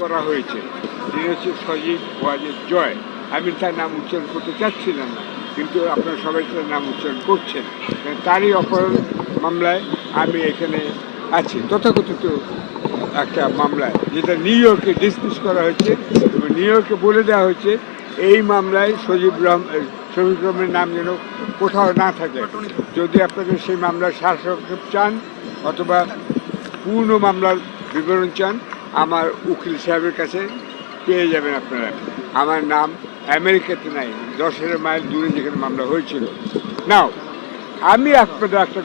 করা হয়েছে। তিনি হচ্ছে সজীব ওয়াজেদ জয়। আমি তার নাম উচ্চারণ করতে চাচ্ছিলাম না, কিন্তু আপনারা সবাই তার নাম উচ্চারণ করছেন। তারই অপহরণ মামলায় আমি এখানে আছি। তথাকথিত একটা মামলায়, যেটা নিউ ইয়র্কে ডিসমিস করা হয়েছে। নিউ ইয়র্কে বলে দেওয়া হয়েছে, এই মামলায় সজীব রহম শফিক রহমের নাম যেন কোথাও না থাকে। যদি আপনাদের সেই মামলার সারসংক্ষেপ চান, অথবা পূর্ণ মামলার বিবরণ চান, আমার উকিল সাহেবের কাছে পেয়ে যাবেন আপনারা। আমার নাম আমেরিকাতে নাই দশ হাজার মাইল দূরে যেখানে মামলা হয়েছিল। নাও, আমি আপনাদের একটা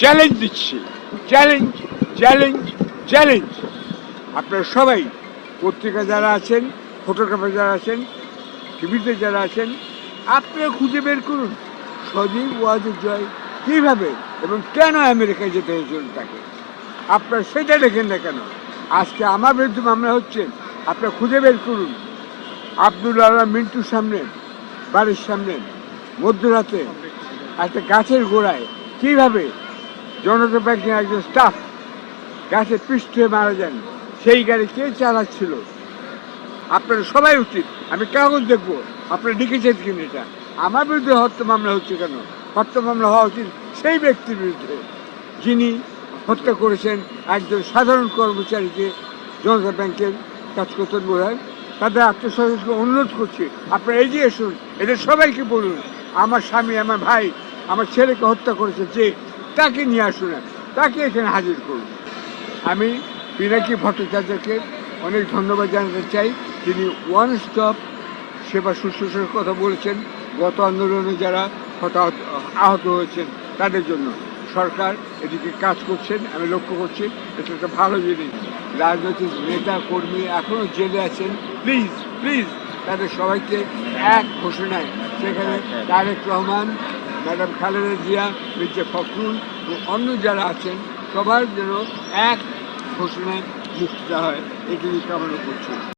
চ্যালেঞ্জ দিচ্ছি। চ্যালেঞ্জ চ্যালেঞ্জ চ্যালেঞ্জ আপনারা সবাই, পত্রিকা যারা আছেন ফটোগ্রাফার যারা আছেন, টিভিতে যারা আছেন, আপনারা খুঁজে বের করুন। সজীব ওয়াজের জয় কীভাবে এবং কেন আমেরিকায় যেতে হয়েছিল তাকে? আপনারা সেটা দেখেন না কেন? আজকে আমার বিরুদ্ধে মামলা হচ্ছে, আপনারা খুঁজে বের করুন। আব্দুল আল্লাহ মিন্টুর সামনে, বাড়ির সামনে, মধ্যরাতে, একটা গাছের গোড়ায়। কীভাবে? জনতা ব্যাংকের একজন স্টাফ গাছে পিষ্ট হয়ে মারা যান। সেই গাড়ি কে চালাচ্ছিল? আপনারা সবাই উচিত। আমি কাগজ দেখব। আপনারা লিখেছেন কিনা এটা? আমার বিরুদ্ধে হত্যা মামলা হচ্ছে কেন? হত্যা মামলা হওয়া উচিত সেই ব্যক্তির বিরুদ্ধে। যিনি হত্যা করেছেন একজন সাধারণ কর্মচারীকে জনতা ব্যাংকের কাজ করতেন বোধ হয় তাদের আত্মসচেতনকে অনুরোধ করছি, আপনারা এগিয়ে এসুন এটা সবাইকে বলুন, আমার স্বামী, আমার ভাই, আমার ছেলেকে হত্যা করেছে যে, তাকে নিয়ে আসুন, তাকে এখানে হাজির করুন। আমি পিনাকি ভট্টাচার্যকে অনেক ধন্যবাদ জানাতে চাই। তিনি ওয়ান স্টপ সেবা শুশ্রূষার কথা বলেছেন। গত আন্দোলনে যারা হতাহত আহত হয়েছেন, তাদের জন্য। সরকার এদিকে কাজ করছেন, আমি লক্ষ্য করছি এটা একটা ভালো জিনিস। রাজনৈতিক নেতা, কর্মী এখনও জেলে আছেন। প্লিজ প্লিজ তাদের সবাইকে এক ঘোষণায়। সেখানে তারেক রহমান, ম্যাডাম খালেদা জিয়া, মির্জা ফখরুল এবং অন্য যারা আছেন, সবার যেন এক ঘোষণায় মুক্তি হয়। এগুলি কামনা করছি।